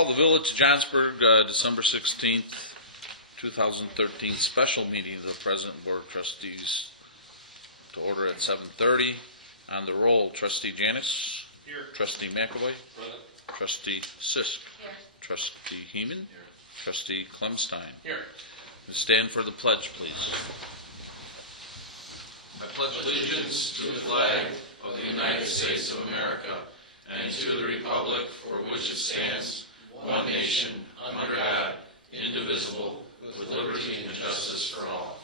call the Village of Johnsburg, December 16th, 2013 special meeting of the President Board of Trustees to order at 7:30. On the roll, Trustee Janis. Here. Trustee McAvoy. Present. Trustee Sisk. Here. Trustee Heeman. Here. Trustee Clemstein. Here. Stand for the pledge, please. I pledge allegiance to the flag of the United States of America and to the republic for which it stands, one nation, under God, indivisible, with liberty and justice for all.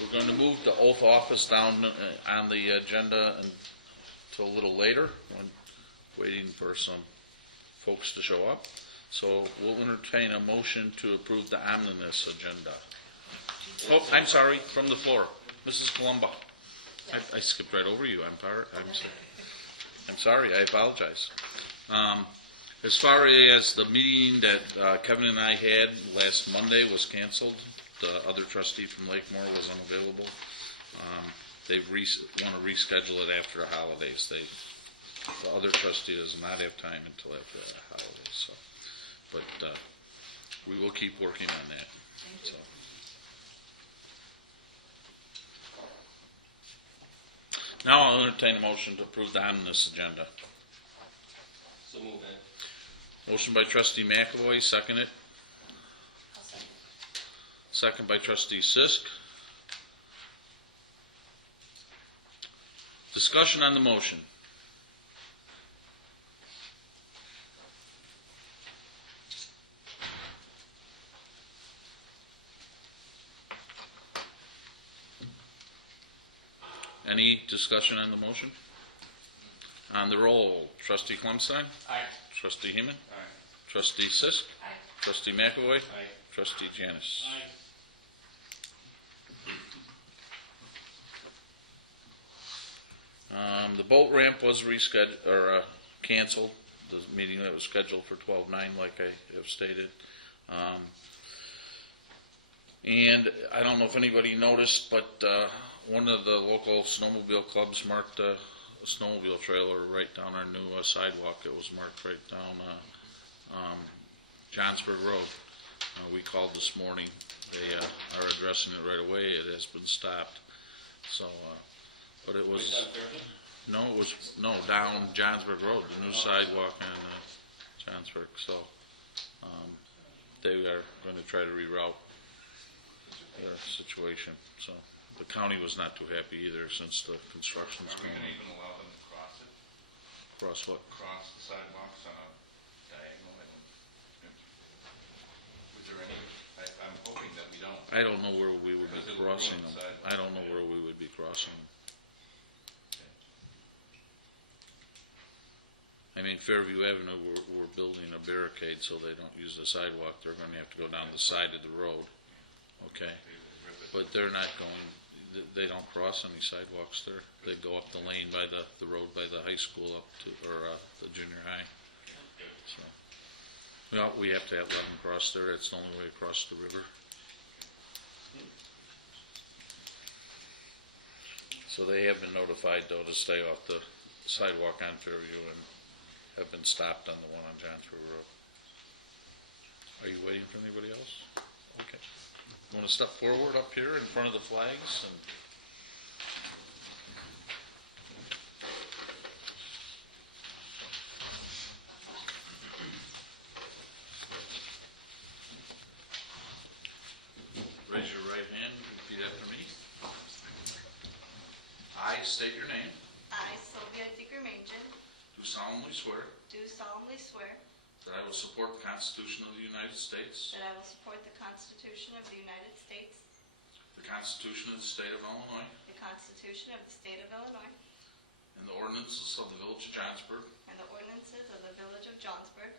We're going to move the oath of office down on the agenda until a little later, when waiting for some folks to show up. So we'll entertain a motion to approve the omnibus agenda. Oh, I'm sorry, from the floor. Mrs. Columba. I skipped right over you. I'm sorry. I apologize. As far as the meeting that Kevin and I had last Monday was canceled, the other trustee from Lakemore was unavailable. They want to reschedule it after the holidays. The other trustee does not have time until after the holidays. So, but we will keep working on that. So. Now I'll entertain a motion to approve the omnibus agenda. So move it. Motion by Trustee McAvoy, second it. Second by Trustee Sisk. Discussion on the motion. Any discussion on the motion? On the roll, Trustee Clemstein? Aye. Trustee Heeman? Aye. Trustee Sisk? Aye. Trustee McAvoy? Aye. Trustee Janis? Aye. The boat ramp was rescheduled, or canceled, the meeting that was scheduled for 12/9, like I have stated. And I don't know if anybody noticed, but one of the local snowmobile clubs marked a snowmobile trailer right down our new sidewalk. It was marked right down Johnsburg Road. We called this morning. They are addressing it right away. It has been stopped. So, but it was down Johnsburg Road, the new sidewalk in Johnsburg. So they are going to try to reroute their situation. So the county was not too happy either since the construction's Are we going going to on. even allow them to cross it? Cross what? Cross the sidewalks on a diagonal? Was there any, I'm hoping that we don't. I don't know where we would be Because it would crossing ruin them. the sidewalk. I don't know where we would be crossing them. I mean, Fairview Avenue, we're building a barricade so they don't use the sidewalk. They're going to have to go down the side of the road. Okay? But they're not going, they don't cross any sidewalks there. They go up the lane by the road by the high school up to, or the junior high. So, well, we have to let them cross there. It's the only way across the river. So they have been notified, though, to stay off the sidewalk on Fairview and have been stopped on the one on Johnsburg Road. Are you waiting for anybody else? Okay. Want to step forward up here in front of the flags? And raise your right hand and repeat after me. I state your name. I, Sylvia DeGramagen, Do solemnly swear do solemnly swear that I will support the Constitution of the United States, that I will support the Constitution of the United States, the Constitution of the State of Illinois, the Constitution of the State of Illinois, and the ordinances of the Village of Johnsburg, and the ordinances of the Village of Johnsburg,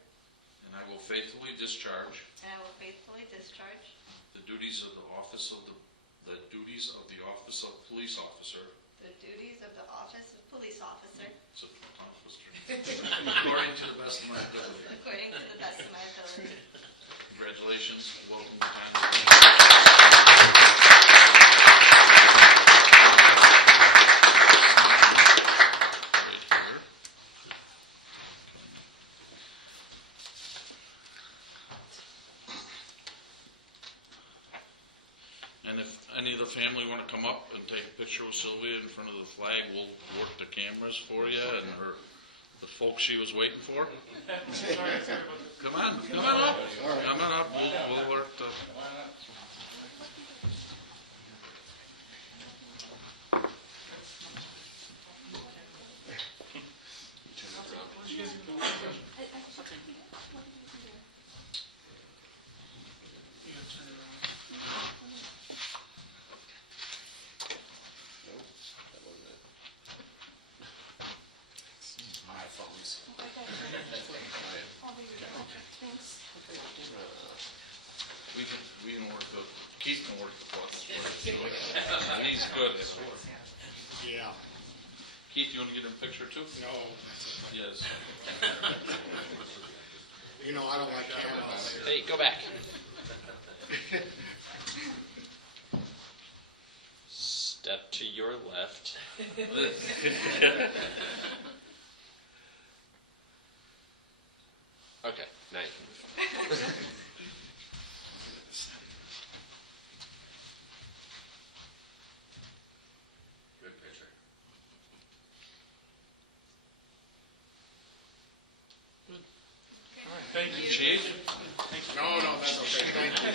and I will faithfully discharge and I will faithfully discharge the duties of the office of police officer. the duties of the office of police officer It's a tongue twister. According to the best of my ability. according to the best of my ability. Congratulations. Welcome to Johnsburg. come up and take a picture with Sylvia in front of the flag, we'll work the cameras for you and the folks she was waiting for. Come on up. Come on up. We'll work the. We can work the, Keith can work the buttons for you. And he's good. Yeah. Keith, you want to get in a picture too? No, that's it. Yes. You know, I don't like cameras. Hey, go back. Step to your left. Okay, nice. Good picture. Thank you, Chief. No, that's okay. Thank you.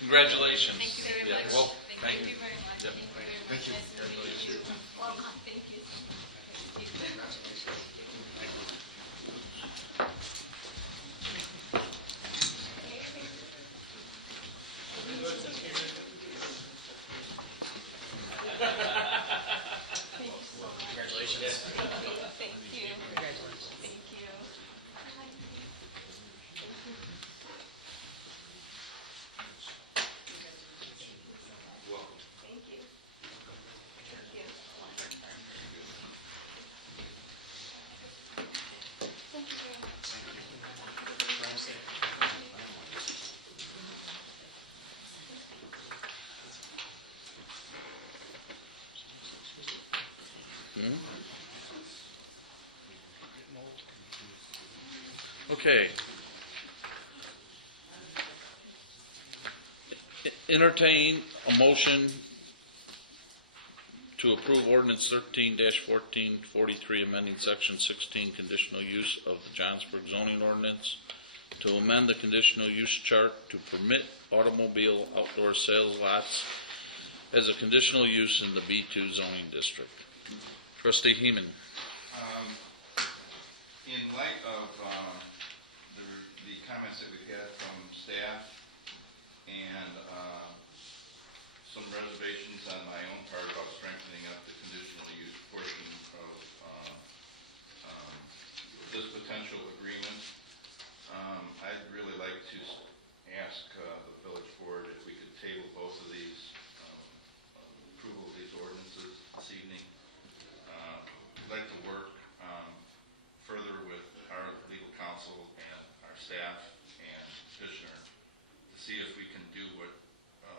Congratulations. Thank you very Yeah, much. well, Thank you very much. Yep. Thank you very much. Thank you. Nice to meet you. Welcome. Thank you. Congratulations. Thank you. Thank you. Thank you. Thank you. Thank you very much. Okay. Entertain a motion to approve ordinance 13-1443, amending section 16, conditional use of the Johnsburg zoning ordinance, to amend the conditional use chart to permit automobile outdoor sales lots as a conditional use in the B2 zoning district. Trustee Heeman. In light of the comments that we've had from staff and some reservations on my own part about strengthening up the conditional use portion of this potential agreement, I'd really like to ask the village board if we could table both of these, approval of these ordinances this evening. I'd like to work further with our legal counsel and our staff and petitioner to see if we can do what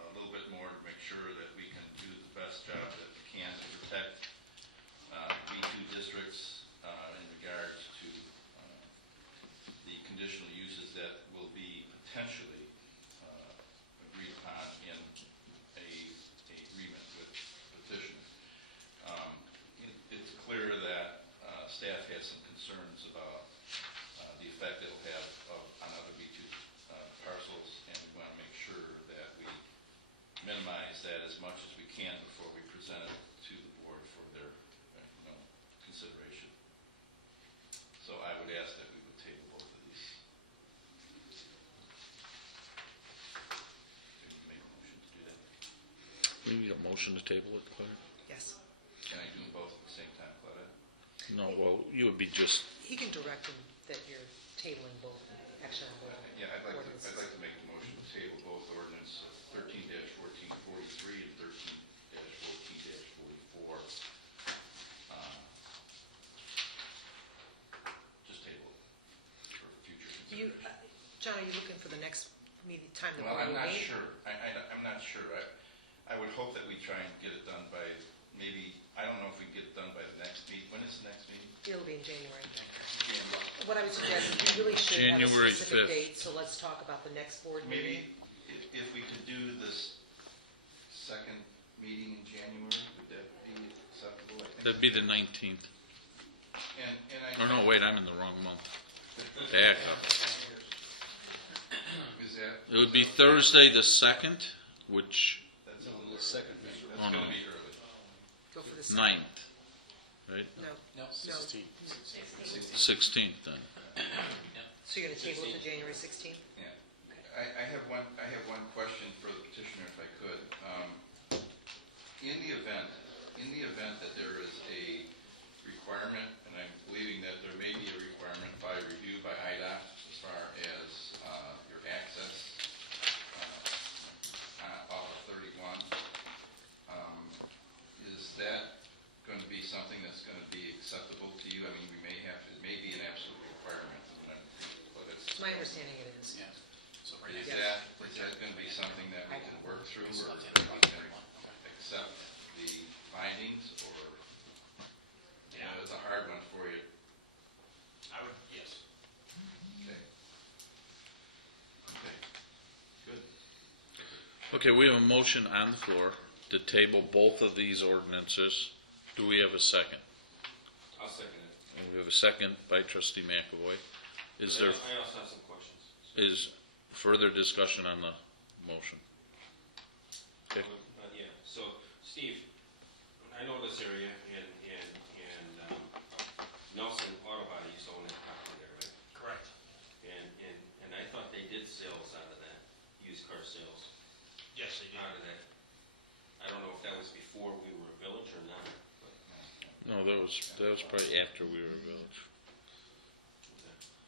a little bit more to make sure that we can do the best job that we can to protect B2 districts in regards to the conditional uses that will be potentially agreed upon in a agreement with petitioner. It's clear that staff has some concerns about the effect it'll have on other B2 parcels, and we want to make sure that we minimize that as much as we can before we present it to the board for their consideration. So I would ask that we would table both of these. Do you make a motion to do that? We need a motion to table it, Claire? Yes, Can I do them both at the same time, Claudette? No, well, you would be just, he can direct him that you're tabling both, action on both Yeah, I'd like ordinances. to make the motion to table both ordinance 13-1443 and 13-14-44. Just table it for future You, consideration. John, are you looking for the next meeting, time the Well, board I'm will not meet? sure. I'm not sure. I would hope that we try and get it done by maybe, I don't know if we can get it done by the next meeting. When is the next meeting? It'll be in January. What I would suggest is we really should have a January specific 5th. date, so let's talk about the next board meeting. Maybe if we could do this second meeting in January, would that be acceptable? I think That'd be the 19th. And I. Oh, no, wait, I'm in the wrong month. Back up. Is that? It would be Thursday the 2nd, which, That's a little second. That's Oh, going no. to be early. Go for the 9th, right? No, no. 16th then. So you're gonna table it to January 16th? Yeah. I have one question for the petitioner, if I could. In the event that there is a requirement, and I'm believing that there may be a requirement by review by IDOT as far as your access off of 31, is that going to be something that's going to be acceptable to you? I mean, we may have, it may be an absolute requirement, but it's. My understanding it is. Yeah. So Is Yes. that going to be something that we can work through, or Okay. that we can accept the findings, or, you know, it's a hard one for you? I would, yes. Okay. Okay, good. Okay, we have a motion on the floor to table both of these ordinances. Do we have a second? I'll second it. And we have a second by trustee McAvoy. Is there, I also have some questions. is further discussion on the motion? Okay. Yeah, so Steve, I know this area and Nelson Auto Bodies own that property there, right? Correct. And I thought they did sales out of that, used car sales Yes, they out of that. I don't know if that was before we were a village or not, but, No, that was probably after we were a village.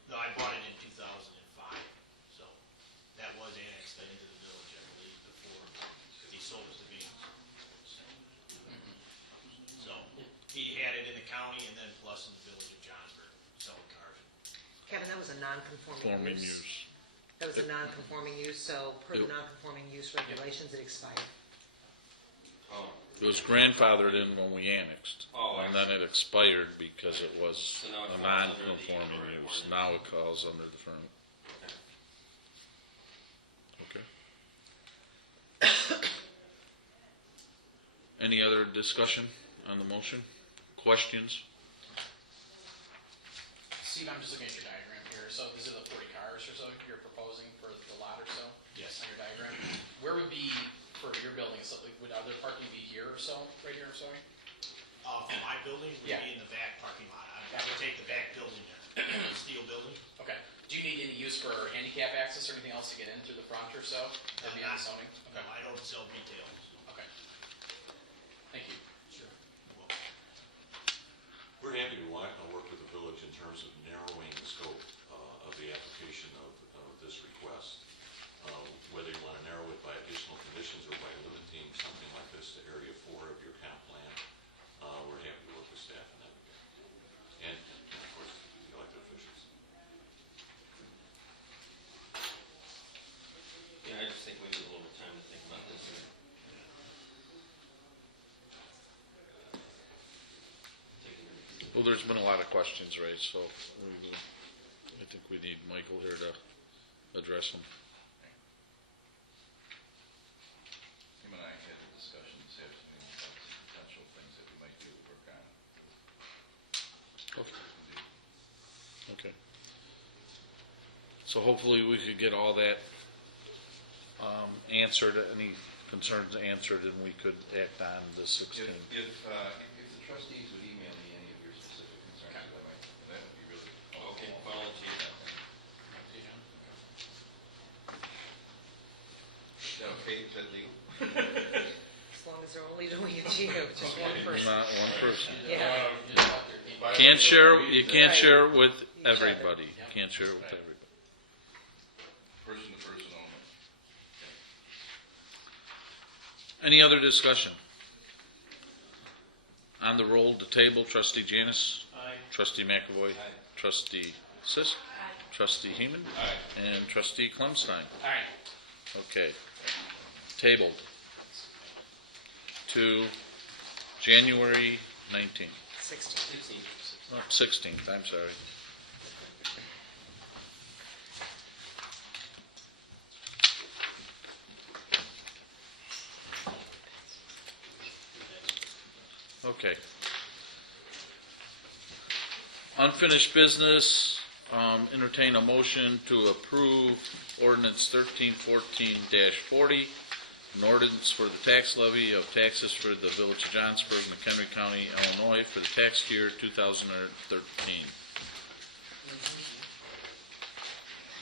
No, I bought it in 2005, so that was annexed into the village, I believe, before he sold it to me. So he had it in the county and then plus in the village of Johnsburg, selling cars. Kevin, that was a non-conforming Forming use. use. That was a non-conforming use, so per the Yep. non-conforming use regulations, it expired. oh, It was grandfathered in when we annexed. Oh, I And then it expired because it was So now it a falls under the non-conforming current use. ordinance. Now it calls under the firm. okay. Okay. Any other discussion on the motion? Questions? Steve, I'm just looking at your diagram here. So these are the 40 cars or so you're proposing for the lot or so? Yes. On your diagram. Where would be, for your building, so like, would other parking be here or so? Right here, I'm sorry? For my building, would Yeah. be in the back parking lot. I would take the back building there, steel building. Okay. Do you need any use for handicap access or anything else to get in through the front or so? That'd be on the zoning? No, Okay. I don't sell retail. Okay. Thank you. Sure. Well, We're happy to work with the village in terms of narrowing the scope of the application of this request. Whether you want to narrow it by additional conditions or by limiting something like this to area 4 of your comp plan, we're happy to work with staff in that regard. And of course, the elected officials. Yeah, I just think we need a little bit of time to think about this. Well, there's been a lot of questions raised, so I think we need Michael here to address them. Him and I had a discussion this afternoon about some potential things that we might be able to work on. Okay. So hopefully we could get all that answered, any concerns answered, and we could act on the 16th. If the trustees would email me any of your specific concerns, that would be really. Okay, well, let's use that. Is that okay? Is that legal? As long as they're only doing it to you, just one person. Not one person. Yeah. Can't share, you can't Right. share it with Each other. everybody. You can't share it with everybody. Person to person only. Any other discussion? On the roll to table, trustee Janice? Aye. Trustee McAvoy? Aye. Trustee Sis? Trustee Heeman? And trustee Klumstein? All right. Okay. Tabled to January 19th. 16. 16th, I'm sorry. Okay. Unfinished business, entertain a motion to approve ordinance 1314-40, an ordinance for the tax levy of taxes for the village of Johnsburg, McHenry County, Illinois, for the tax year 2013.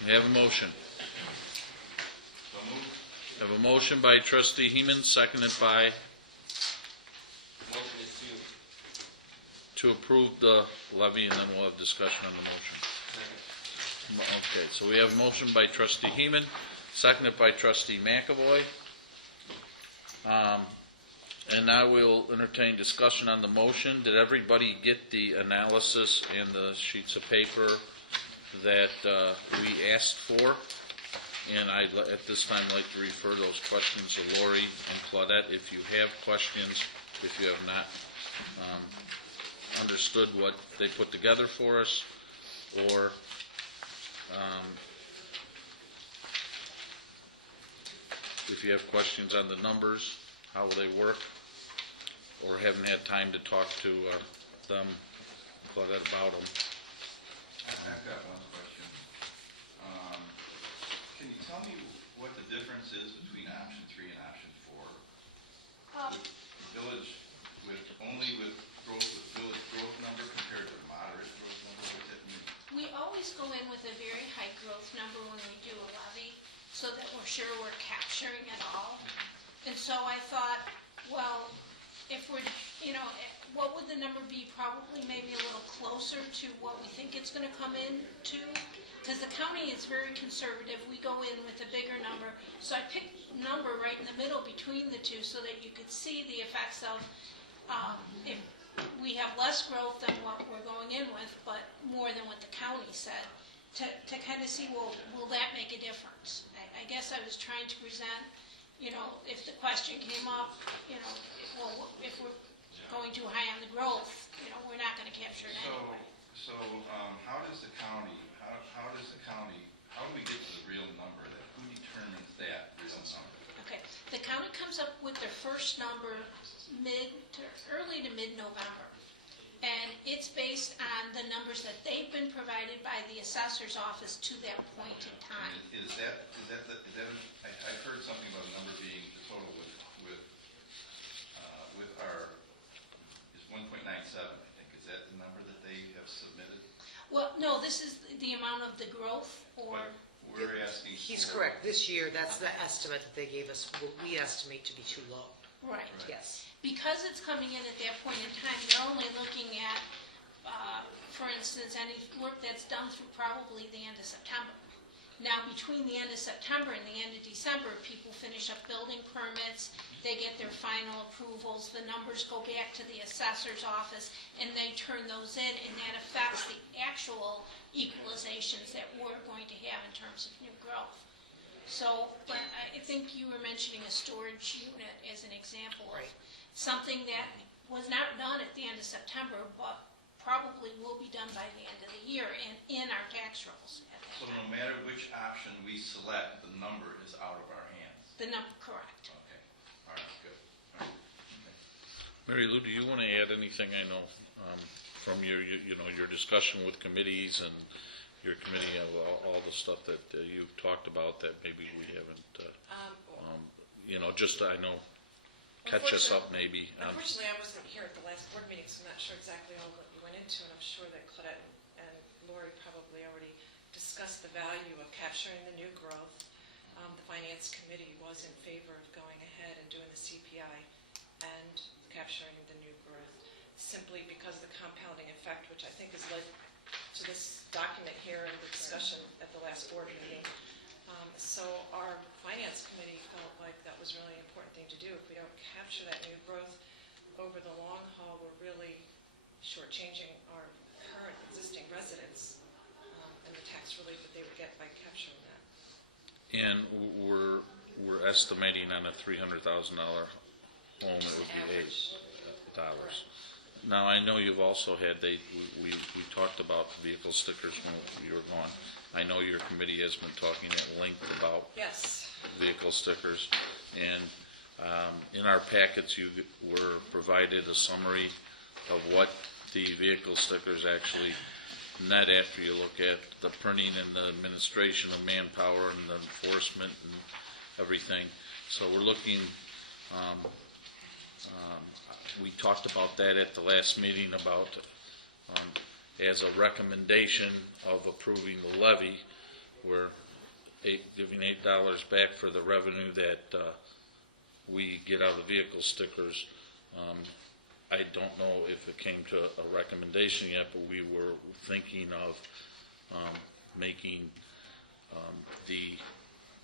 We have a motion. So moved. Have a motion by trustee Heeman, seconded by, Motion is to approve the levy, and then we'll have discussion on the motion. Okay, so we have a motion by trustee Heeman, seconded by trustee McAvoy. And now we'll entertain discussion on the motion. Did everybody get the analysis and the sheets of paper that we asked for? And I'd, at this time, like to refer those questions to Lori and Claudette. If you have questions, if you have not understood what they put together for us, or if you have questions on the numbers, how will they work, or haven't had time to talk to them, Claudette, about them. I've got one question. Can you tell me what the difference is between option 3 and option 4? The village with village growth number compared to moderate growth number, what's that mean? We always go in with a very high growth number when we do a levy, so that we're sure we're capturing it all. And so I thought, well, if we're, what would the number be? Probably maybe a little closer to what we think it's gonna come in to. Because the county is very conservative, we go in with a bigger number. So I picked a number right in the middle between the two so that you could see the effects of, if we have less growth than what we're going in with, but more than what the county said, to kind of see, well, will that make a difference? I guess I was trying to present, if the question came up, if we're going too high on the growth, we're not going to capture it anyway. So, how do we get to the real number? Who determines that real number? Okay, the county comes up with their first number early to mid-November. And it's based on the numbers that they've been provided by the assessor's office to that point in time. I've heard something about a number being the total with our, is 1.97, I think. Is that the number that they have submitted? Well, no, this is the amount of the growth, or, But we're asking He's for- correct. This year, that's the estimate that they gave us, what we estimate to be too low. right. Yes. Because it's coming in at that point in time, they're only looking at, for instance, any work that's done through probably the end of September. Now, between the end of September and the end of December, people finish up building permits, they get their final approvals, the numbers go back to the assessor's office, and they turn those in, and that affects the actual equalizations that we're going to have in terms of new growth. So, but I think you were mentioning a storage unit as an example of something that was not done at the end of September, but probably will be done by the end of the year and in our tax rolls at that So time. no matter which option we select, the number is out of our hands? The number, correct. Okay, all right, good. All right. Okay. Mary Lou, do you want to add anything? I know from your discussion with committees and your committee of all the stuff that you've talked about that maybe we haven't, just, I know, catch us up maybe. Unfortunately, I wasn't here at the last board meeting, so I'm not sure exactly all what you went into, and I'm sure that Claudette and Lori probably already discussed the value of capturing the new growth. The Finance Committee was in favor of going ahead and doing the CPI and capturing the new growth, simply because of the compounding effect, which I think has led to this document here and the discussion at the last board meeting. So our Finance Committee felt like that was really an important thing to do. If we don't capture that new growth over the long haul, we're really shortchanging our current existing residents and the tax relief that they would get by capturing that. And we're estimating on a $300,000 home, it would be $8. Now, I know you've also had, we talked about vehicle stickers when you were gone. I know your committee has been talking at length about Yes. vehicle stickers, and In our packets, you were provided a summary of what the vehicle stickers actually net after you look at the printing and the administration of manpower and the enforcement and everything. So we're looking, we talked about that at the last meeting about as a recommendation of approving the levy, we're giving $8 back for the revenue that we get out of the vehicle stickers. I don't know if it came to a recommendation yet, but we were thinking of making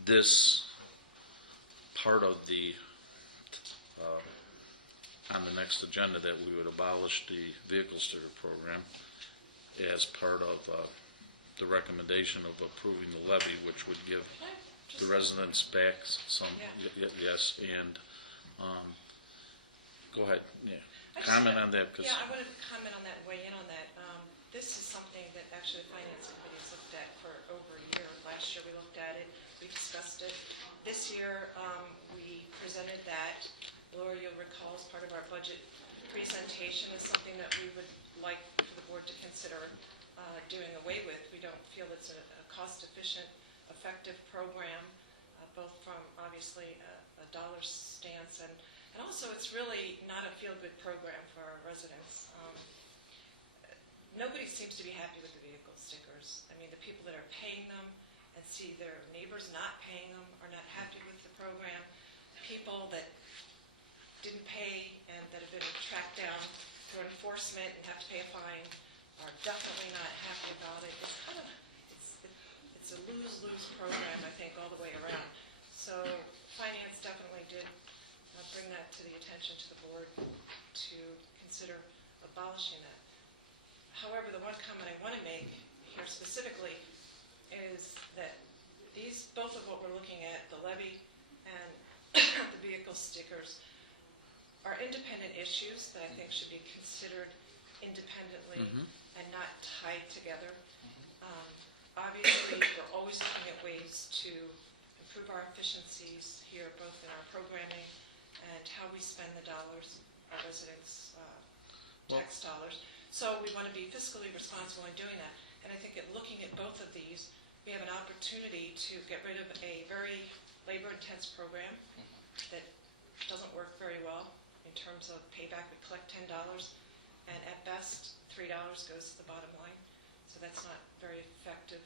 this part of the on the next agenda, that we would abolish the vehicle sticker program as part of the recommendation of approving the levy, which would give the residents back some. Yes, and go ahead. Yeah. Comment on that. Yeah, I wanted to comment on that and weigh in on that. This is something that actually the Finance Committee has looked at for over a year. Last year we looked at it, we discussed it. This year we presented that. Laura, you'll recall, as part of our budget presentation, is something that we would like for the board to consider doing away with. We don't feel it's a cost-efficient, effective program, both from obviously a dollar stance and also it's really not a feel-good program for our residents. Nobody seems to be happy with the vehicle stickers. I mean, the people that are paying them and see their neighbors not paying them are not happy with the program. People that didn't pay and that have been tracked down through enforcement and have to pay a fine are definitely not happy about it. It's kind of, it's a lose-lose program, I think, all the way around. So Finance definitely did bring that to the attention to the board to consider abolishing that. However, the one comment I want to make here specifically is that these, both of what we're looking at, the levy and the vehicle stickers, are independent issues that I think should be considered independently and not tied together. Obviously, we're always looking at ways to improve our efficiencies here, both in our programming and how we spend the dollars, our residents' tax dollars. So we want to be fiscally responsible in doing that. And I think at looking at both of these, we have an opportunity to get rid of a very labor-intense program that doesn't work very well in terms of payback. We collect $10, and at best, $3 goes to the bottom line. So that's not very effective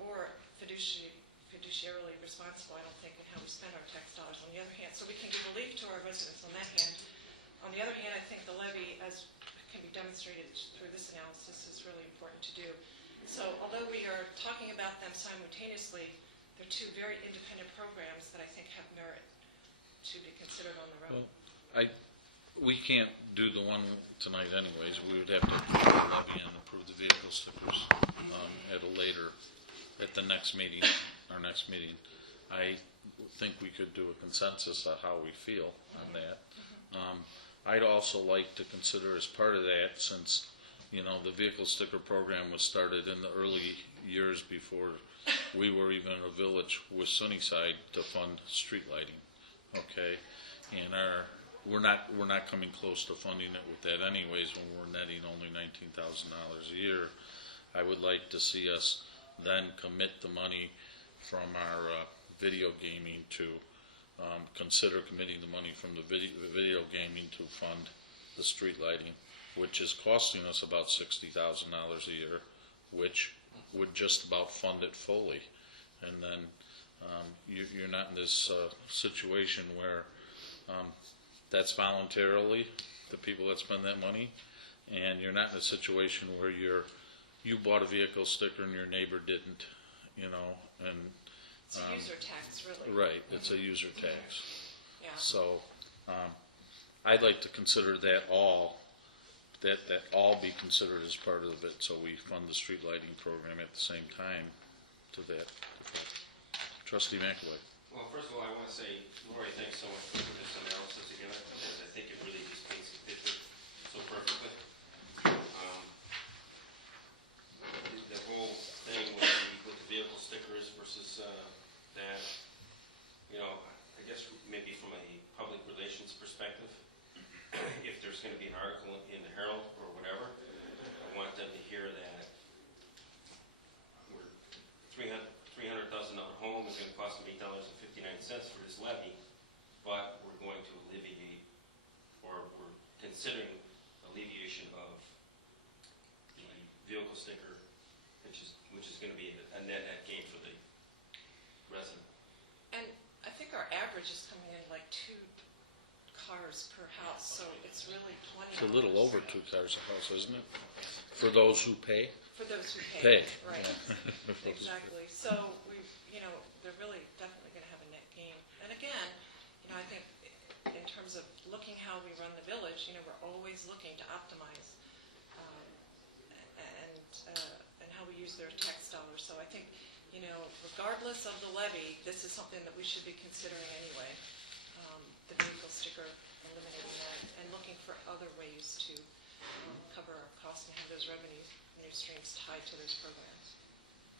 or fiduciarily responsible, I don't think, in how we spend our tax dollars. On the other hand, so we can give relief to our residents on that hand. On the other hand, I think the levy, as can be demonstrated through this analysis, is really important to do. So although we are talking about them simultaneously, they're two very independent programs that I think have merit to be considered on their own. We can't do the one tonight anyways. We would have to approve the levy and approve the vehicle stickers at a later, at the next meeting, our next meeting. I think we could do a consensus of how we feel on that. I'd also like to consider as part of that, since the vehicle sticker program was started in the early years before we were even a village with Sunnyside, to fund street lighting. Okay, and we're not coming close to funding it with that anyways, when we're netting only $19,000 a year. I would like to see us then commit the money from our video gaming to consider committing the money from the video gaming to fund the street lighting, which is costing us about $60,000 a year, which would just about fund it fully. And then you're not in this situation where that's voluntarily, the people that spend that money, and you're not in a situation where you bought a vehicle sticker and your neighbor didn't, and it's a user tax, really. Right, it's a user tax. Yeah. So I'd like to consider that all be considered as part of it, so we fund the street lighting program at the same time to that. Trustee McAvoy. Well, first of all, I want to say, Lori, thanks so much for putting this analysis together, because I think it really just paints the picture so perfectly. The whole thing with the vehicle stickers versus that, I guess maybe from a there's gonna be an article in the Herald or whatever, I want them to hear that we're $300,000 home is gonna cost them $8.59 for this levy, but we're going to alleviate, or we're considering alleviation of the vehicle sticker, which is gonna be a net gain for the resident. And I think our average is coming in like 2 cars per house, so it's really $20. It's a little over 2 cars a house, isn't it? For those who pay? For those who Pay. pay. Right, exactly. So we, they're really definitely going to have a net gain. And again, I think in terms of looking how we run the village, we're always looking to optimize and how we use their tax dollars. So I think, regardless of the levy, this is something that we should be considering anyway. The vehicle sticker, eliminating that, and looking for other ways to cover our costs and have those revenue streams tied to those programs.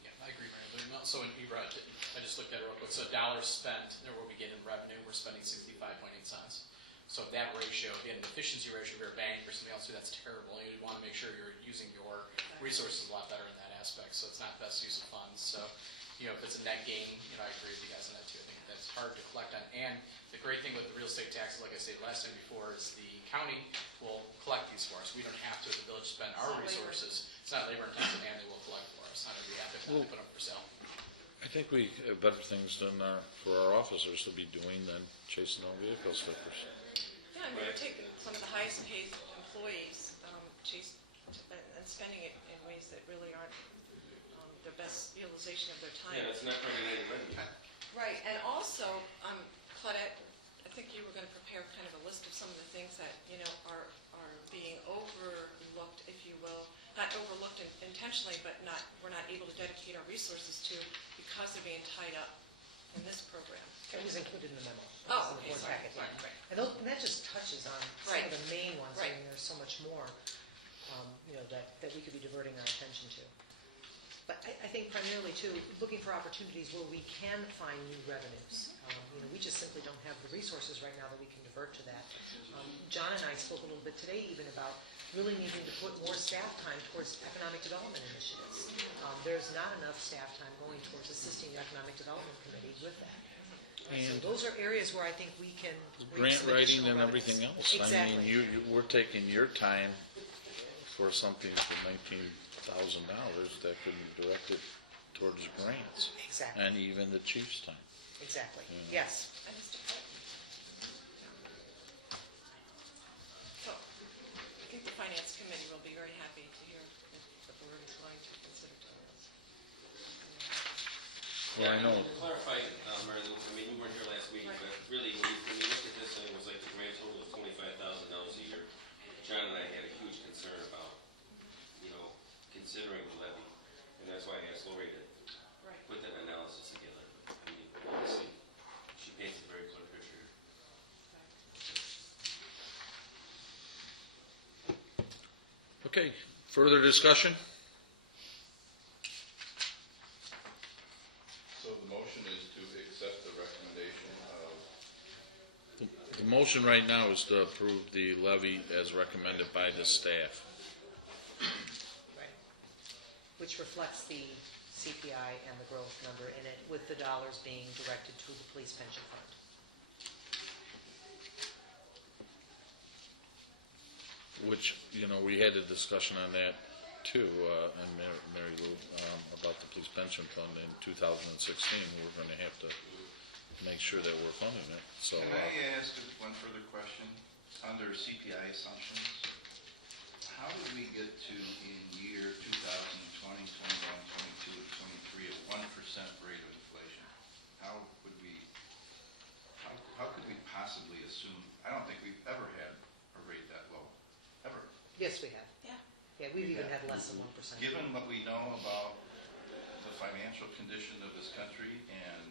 Yeah, I agree, Mary Lou. And also in Ebra, I just looked at it real quick. So dollars spent, there what we get in revenue, we're spending 65.8 cents. So that ratio, again, the efficiency ratio of your bank or something else, that's terrible. You'd want to make sure you're using your resources a lot better in that aspect. So it's not best use of funds. So, if it's a net gain, I agree with you guys on that too. I think that's hard to collect on. And the great thing with the real estate taxes, like I said last time before, is the county will collect these for us. We don't have to, as a village, spend our resources. It's not labor intensive, and they will collect for us. Not every asset that we put up for sale. I think we have better things for our officers to be doing than chasing down vehicle stickers. Yeah, and we're taking some of the highest paid employees and spending it in ways that really aren't the best utilization of their time. Yeah, it's not regulated revenue. Right, and also, Claudette, I think you were going to prepare kind of a list of some of the things that, are being overlooked, if you will. Not overlooked intentionally, but we're not able to dedicate our resources to because they're being tied up in this program. It was included in the memo. Oh, In the okay, board sorry. packet, yeah. Right. And that just touches on some Right. of the main ones. Right. I mean, there's so much more, that we could be diverting our attention to. But I think primarily, too, looking for opportunities where we can find new revenues. We just simply don't have the resources right now that we can divert to that. John and I spoke a little bit today even about really needing to put more staff time towards economic development initiatives. There's not enough staff time going towards assisting the Economic Development Committee with that. And So those are areas where I think we can bring grant some writing additional and revenues. everything else. Exactly. I mean, we're taking your time for something for $19,000 that could be directed towards grants. Exactly. And even the chief's time. Exactly, Yeah. yes. And Mr. Clerk? So, I think the Finance Committee will be very happy to hear if the board is going to consider doing this. Well, I know. To clarify, Mary Lou, I mean, you weren't here last week, Right. but really, when you look at this, and it was like the grand total of $25,000 a year. John and I had a huge concern about, considering the levy, and that's why I asked Lori to Right. put that analysis together. I mean, obviously, she paints a very clear picture. Okay, further discussion? So the motion is to accept the recommendation of, The motion right now is to approve the levy as recommended by the staff. Right. Which reflects the CPI and the growth number in it, with the dollars being directed to the police pension fund. Which, we had a discussion on that too, and Mary Lou, about the police pension fund in 2016. We're going to have to make sure that we're funding it, so. can I ask one further question? Under CPI assumptions, how did we get to, in year 2020, 21, 22, and 23, a 1% rate of inflation? How could we possibly assume, I don't think we've ever had a rate that low, ever. Yes, we have. Yeah. Yeah, we've even had less than 1%. Given what we know about the financial condition of this country and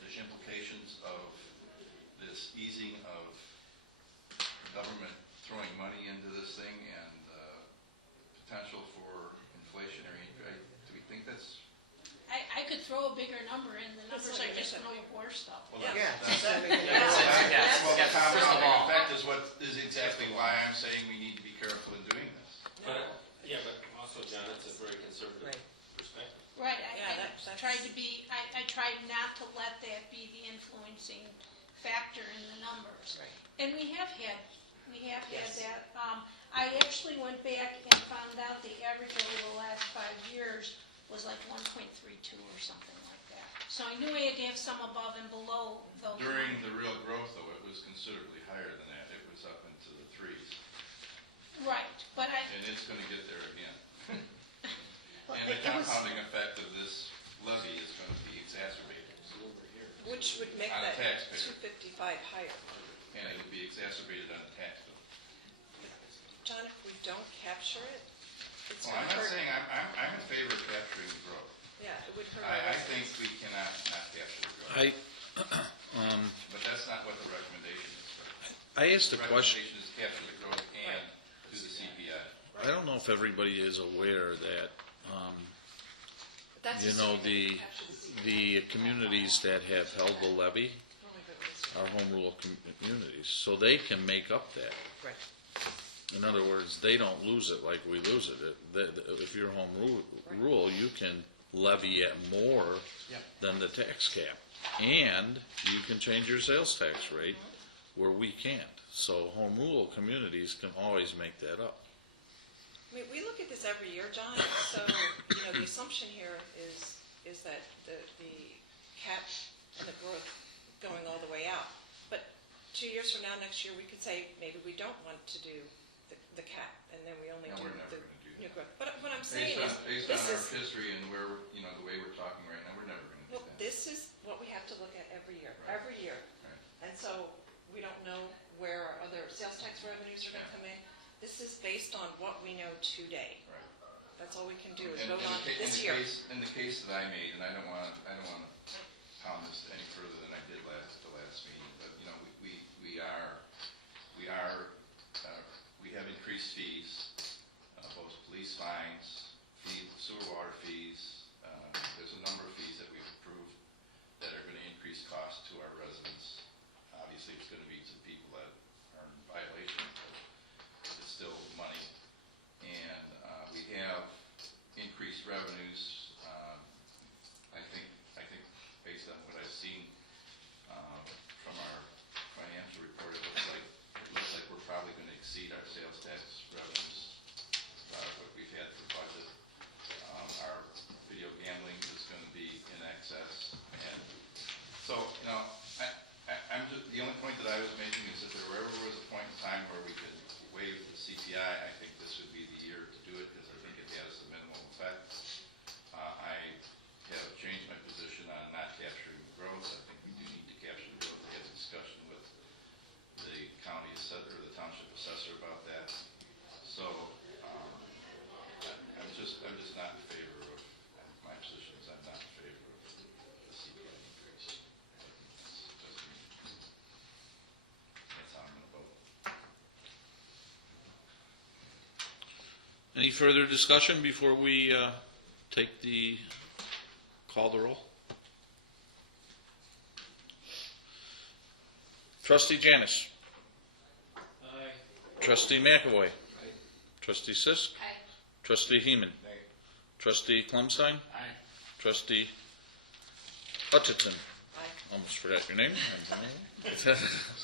the implications of this easing of government throwing money into this thing and potential for inflationary, do we think that's I could throw throw a bigger number in, the numbers are just gonna look worse though. Well, Yeah. that's- so we can- Well, the Yes. compounding effect is what, is exactly why I'm saying we need to be careful in doing this. But, yeah, but also, John, it's a very conservative Right. perspective. Right, Yeah, I that's- tried to be, I tried not to let that be the influencing factor in the numbers. Right. And we have had Yes. that. I actually went back and found out the average over the last 5 years was like 1.32 or something like that. So I knew I had to have some above and below the. During the real growth, though, it was considerably higher than that. It was up into the threes, Right, but and it's gonna get there again. Well, And the it was- compounding effect of this levy is gonna be exacerbated, Which would make On a that taxpayer. 255 higher. and it would be exacerbated on the tax bill. John, if we don't capture it, it's Well, going I'm to not hurt. saying, I'm in favor of capturing the growth. Yeah, it would hurt our I residents. think we cannot not capture the growth, I, but that's not what the recommendation is. I asked a The question, recommendation is capture the growth and do the CPI. I don't know if everybody is aware that, But that's you know, assuming we capture the CPI. the communities that have held the levy Oh my goodness. are home rule communities, so they can make up that. Right. In other words, they don't lose it like we lose it. If you're home rule, you can levy at more Yep. than the tax cap. And you can change your sales tax rate where we can't. So home rule communities can always make that up. I mean, we look at this every year, John, so, you know, the assumption here is that the cap and the growth going all the way out. But 2 years from now, next year, we could say, maybe we don't want to do the cap, and then we only No, do we're never the gonna do new that. growth. But what I'm saying is, Based this on our is, history and where, you know, the way we're talking right now, we're never gonna do well, that. this is what we have to look at every year, Right. every year. Right. And so, we don't know where our other sales tax revenues are gonna Yeah. come in. This is based on what we know today. Right. That's all we can do, is And vote in on the ca- this in the year. In the case that I made, and I don't wanna pound this any further than I did the last meeting, but, you know, we have increased fees, both police fines, sewer water fees, there's a number of fees that we've approved that are gonna increase costs to our residents. Obviously, it's gonna be to people that are in violation, but it's still money. And we have increased revenues. I think based on what I've seen from our financial report, it looks like we're probably going to exceed our sales tax revenues, what we've had for budget. Our video gambling is going to be in excess, and so, you know, I'm just, the only point that I was making is if there ever was a point in time where we could waive the CPI, I think this would be the year to do it, because I think it has a minimal effect. I have changed my position on not capturing the growth. I think we do need to capture the growth. We had a discussion with the county assessor, or the township assessor about that. So, I'm just not in favor of, my position is I'm not in favor of the CPI increase. That's how I'm gonna vote. Any further discussion before we call the roll? Trustee Janis. Aye. Trustee McAvoy. Trustee Sisk. Aye. Trustee Heeman. Trustee Clemstein. Aye. Trustee Hutchinson. Aye. Almost forgot your name. Sorry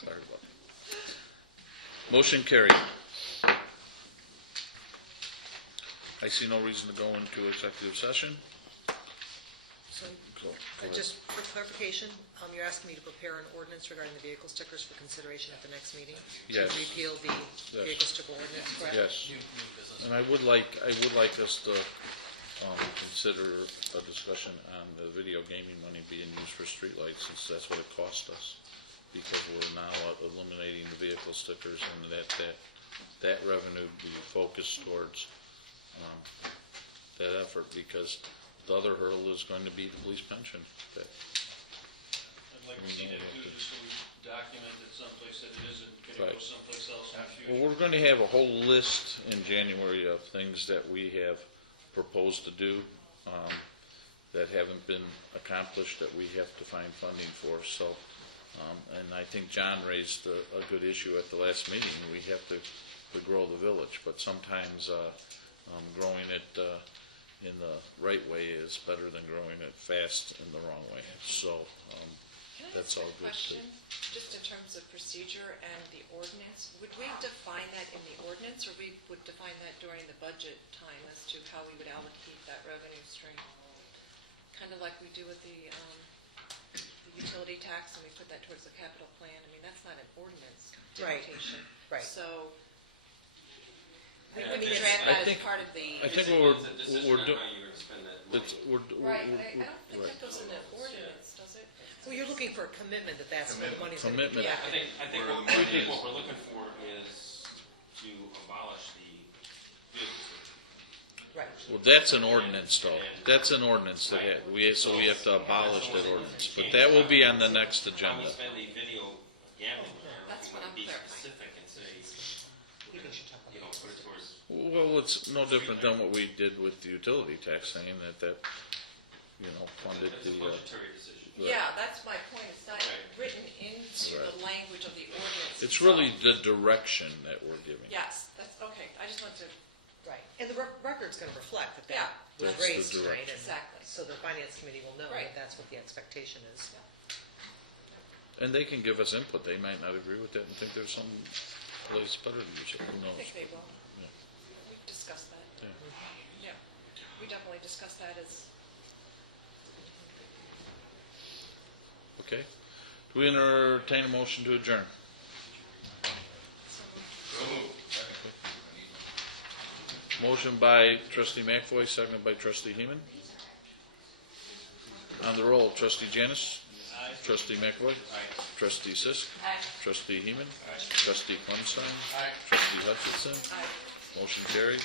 about that. Motion carried. I see no reason to go into executive session. So, So, go ahead. just for clarification, you're asking me to prepare an ordinance regarding the vehicle stickers for consideration at the next meeting? Yes. To repeal the Yes. vehicle sticker ordinance, correct? Yes. New business. And I would like us to consider a discussion on the video gaming money being used for streetlights, since that's what it cost us. Because we're now eliminating the vehicle stickers, and that revenue be focused towards that effort, because the other hurdle is going to be the police pension. I'd like to see that too, just so we document it someplace that it isn't going to Right. go someplace else in the future. Well, we're going to have a whole list in January of things that we have proposed to do. that haven't been accomplished that we have to find funding for, so, and I think John raised a good issue at the last meeting. We have to grow the village, but sometimes growing it in the right way is better than growing it fast in the wrong way. So that's all good. Can I ask a question, just in terms of procedure and the ordinance? Would we define that in the ordinance, or we would define that during the budget time as to how we would allocate that revenue stream? Kind of like we do with the utility tax, and we put that towards the capital plan. I mean, that's not an ordinance Right. dictation. Right. So we Yeah, wouldn't I draft that think- as part of the... I think It's what a decision we're on doing, how you're gonna spend that money. Right, but I don't think right. that goes in the ordinance, does it? Well, you're looking for a commitment that that's where the money's going to be. Commitment. Yeah. I think Where what the money is. we're looking for is to abolish the vehicle subsidy. Right. Well, that's an ordinance, though. That's an ordinance that so we have to abolish that ordinance. But that will be on the next How we agenda. spend the video gambling, That's we what want I'm to be clarifying. specific and say, You think we should talk about you know, put it towards, Well, it's no different than what we did with the utility tax, saying that funded it's a the, budgetary decision. Yeah, that's my point. It's not Right. written into the language of the ordinance. it's itself. really the direction that we're giving. Yes, that's, okay, I just want to, Right, and the record's going to reflect that Yeah, that was that's the raised tonight, and Exactly. so the finance committee will know Right. that that's what the expectation is. And they can give us input. They might not agree with that and think there's some place better to use it. Who I knows? think they will. Yeah. We've discussed that. Yeah. Yeah, we definitely discussed that as, Okay. Do we entertain a motion to adjourn? Motion by trustee McFoy, seconded by trustee Heeman. On the roll, trustee Janis. Trustee McFoy. Trustee Sisk. Trustee Heeman. Trustee Clemstein. Trustee Hutchinson. Motion carried.